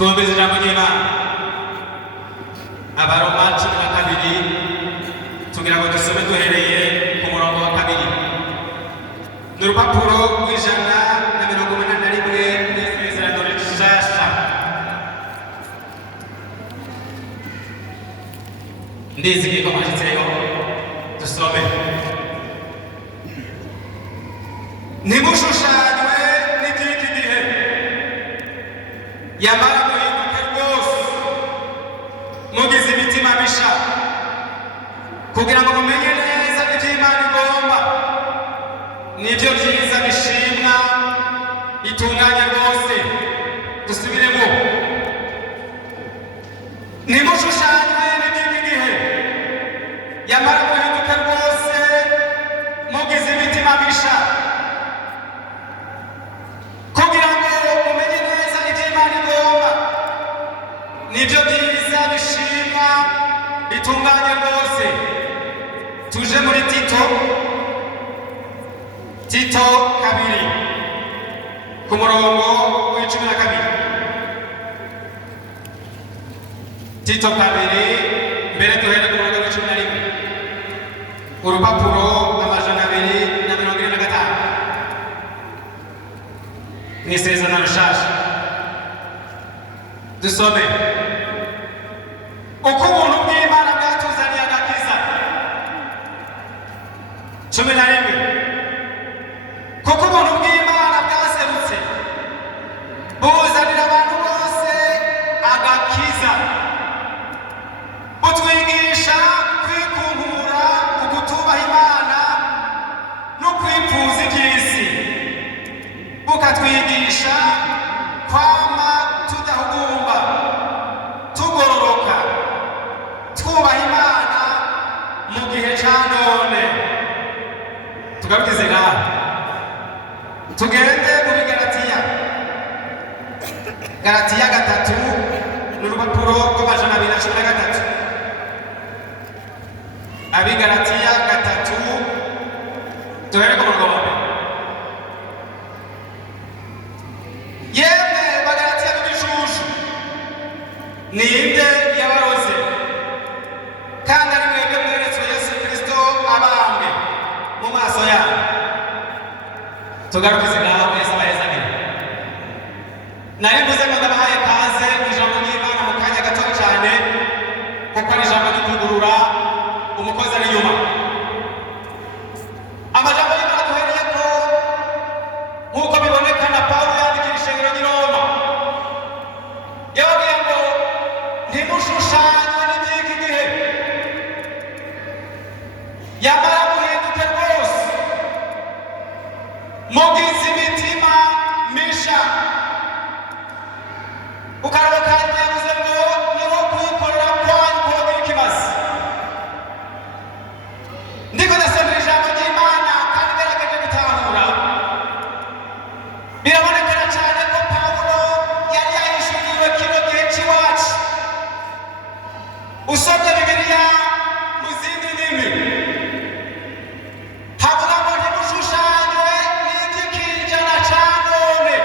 Tuombeze ijambo ry'Imana. Abaroma 12 tugira ngo dusome duhereye ku murongo wa 2. Ni urupapuro rw'ijana na 81 rw'isezerano rishasha. Ndizi ko mwashitseho dusome. Ntimushushanywe n'iby'iki gihe, yamara muhinduke rwose mugize imitima misha, kugira ngo mumenye neza ibyo Imana igomba, nibyo byiza bishimwa bitunganye rwose. Dusubiremo. Ntimushushanywe n'iby'iki gihe, yamara muhinduke rwose mugize imitima misha, nibyo byiza bishimwa bitunganye rwose. Tuje muri Tito 2 ku murongo w'12. Tito 2 mbere duhere ku murongo w'11. Urupapuro amajana 245 n'isezerano rishasha. Dusome. Uko ubuntu bw'Imana bwatuzaniye agakiza. 11. Kuko ubuntu bw'Imana bwaserutse buzanira abantu bose agakiza, butwigisha kwikunkura ukutubaha Imana no kwipfuza iby'isi, bukatwigisha kwama tudahugumba, tugororoka, twubaha Imana mu gihe cya none. Tugarukize ngaha tugende muri Galatiya 3 n'urupapuro rw'amajana 213. Abi Galatiya 3 duhere ku murongo wa 1. Yemwe Bagalatiya b'ibishushu, ninde yabaroze kandi ari mwebwe mweretswe Yesu Kristo abambwe mu maso yanyu? Tugarukize ngaho Yesu abahezagira. Nari mvuze ngo ndabahaye kaze ijambo ry'Imana mu kanya gato cyane, kuko ari ijambo ry'ivugurura, umukozi ari inyuma. Amajambo y'Imana duhereye ko nk'uko biboneka na Pawulo yandikira ishengero ry'i Roma, yababwiye ngo ntimushushanywe n'iby'iki gihe, yamara muhinduke rwose mugize imitima misha. Ukaraba kandi yavuze ngo niho kuyikorera kwanyu kubagira ikibazo. Ndiko ndasomera ijambo ry'Imana kandi ngerageje gutahura, birabonekana cyane ko Pawulo yari yahishuriwe kino gihe cy'iwacu. Usomye Bibiliya mu zindi ndimi havuga ngo ntimushushanywe n'iby'ikinyejana cya none.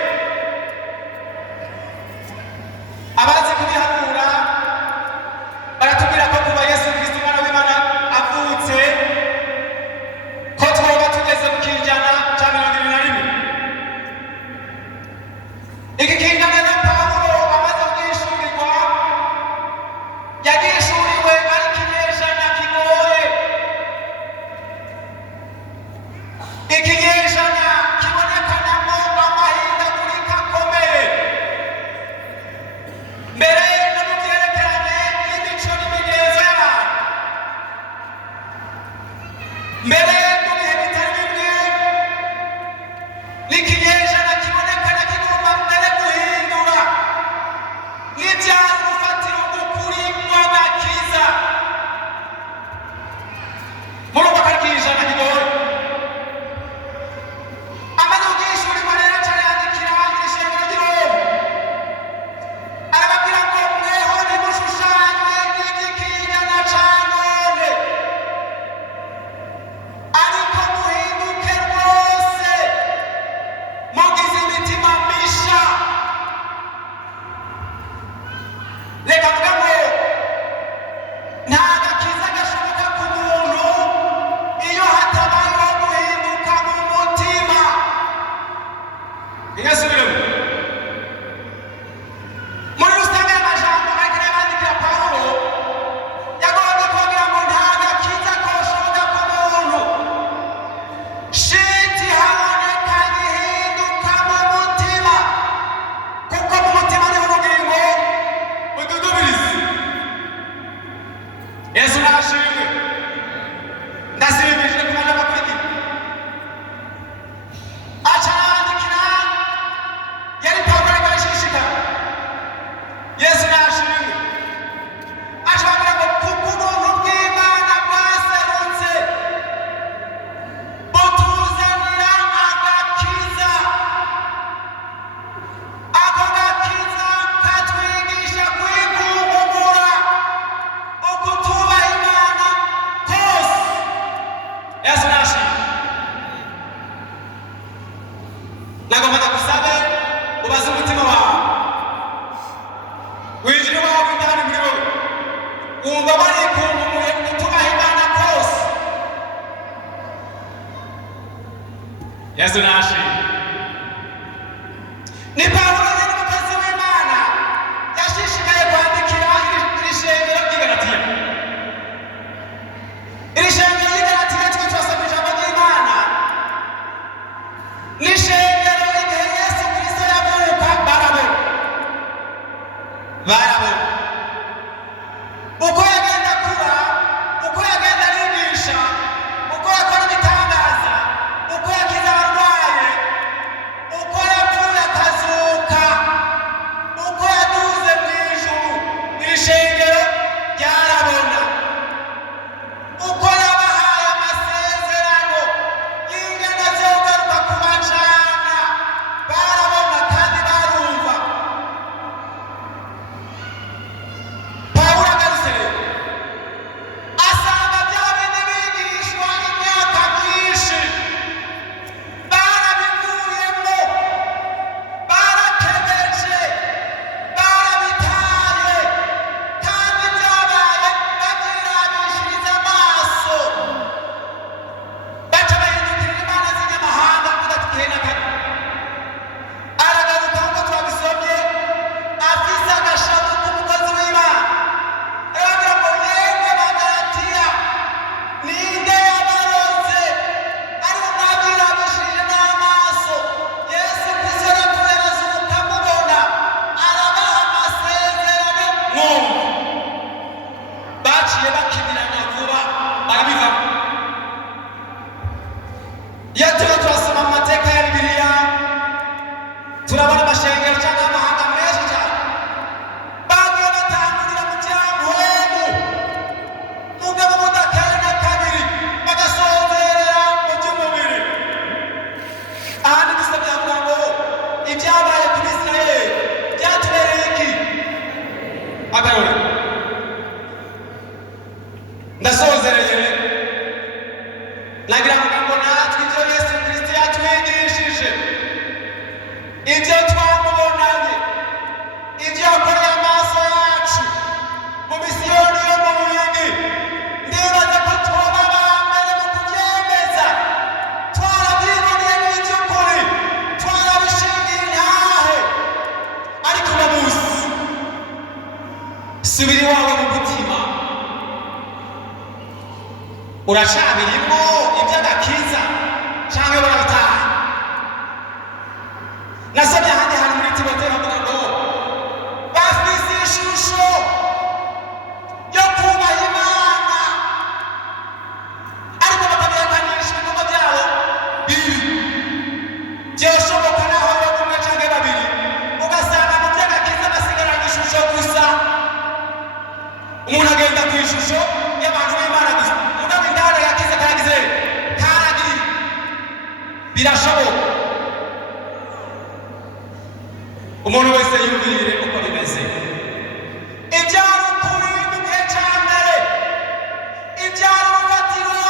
Aba nagomba ndagusabe ubaze umutima wawe winjire wawe indani muri wowe wumva barikumumuye kutubaha Imana kose. Yesu nashimwe. Ni Pawulo yari umukozi w'Imana yashishikaye kwandikira iri shengero ry'i Galatiya. Iri shengero ry'i Galatiya twe twasoma ijambo ry'Imana ni shengero igihe Yesu Kristo yavuka barabona uko yagenda akura, uko yagenda arigisha, uko yakora ibitangaza, uko yakiza abarwaye, uko yapfuye akazuka, uko yaduze mu ijuru, iri shengero ryarabona. Uko yabahaye amasezerano y'ingene azogaruka kubacana barabona kandi barumva. Pawulo agarutse rero asanga bya bindi bigishwa imyaka myinshi barabivuyemo, barakebeje, barabitaye, kandi byabaye babyirabishiriza amaso, baca bahindukirira imana z'inyamahanga udatikiye na gato. Aragaruka nk'uko twabisomye afise agashavu k'umukozi w'Imana, aravuga ngo yemwe Bagalatiya, ninde yabaroze aribo mwabyirabishirije n'amaso? Yesu Kristo yarapfuye arazuka mubona, arabaha amasezerano mwumva. Baciye bakibiranya vuba barabivamo. Iyo tuba turasoma mu mateka ya Bibiliya turabona amashengero cyangwa amahanga menshi cyane bagiye batangurira mu by'amuhemu, mugabo budakeye na kabiri bagasozerera mu by'umubiri. Ahandi gusa byavuga ngo ibyabaye ku Bisirayeli byatubereye iki? Akarorero ndasozereye nagira ngo natwe ibyo Yesu Kristo yatwigishije, ibyo twamubonanye, ibyo yakoreye amaso yacu mu misiyoni yo mu Buhindi, ndibaza ko twaba abambere mu kubyemeza. Twarabyiboneye n'iby'ukuri, twarabishingiye intahe. Ariko uno munsi subira iwawe mu mutima, uracabirimo iby'agakiza cyangwa barabitaye? Nasomye ahandi hantu muri Timoteyo havuga ngo bafise ishusho yo kubaha Imana, ariko bakabihakanisha ibikorwa byabo bibi. Byoshoboka naho yo kumwe canke babiri ugasanga mu by'agakiza basigaranye ishusho gusa. Umuntu agenda ku ishusho y'abantu b'Imana gusa, mugabo indani agakiza karagize karagiri. Birashoboka. Umuntu wese yumvire uko bimeze. Ibyari ukuri mu gihe cya mbere, ibyari urufatiro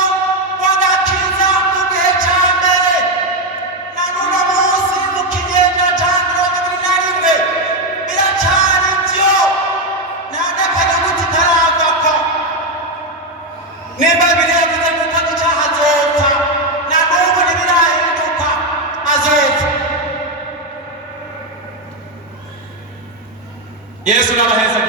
rw'agakiza mu gihe cya mbere, na n'uno munsi mu kinyejana cya 21 biracyari byo, nta n'akanyuguti karavako. Nimba Bibiliya yavuze ngo ukoze icyaha azopfa, na n'ubu ntibirahinduka, azopfa. Yesu n'abaheza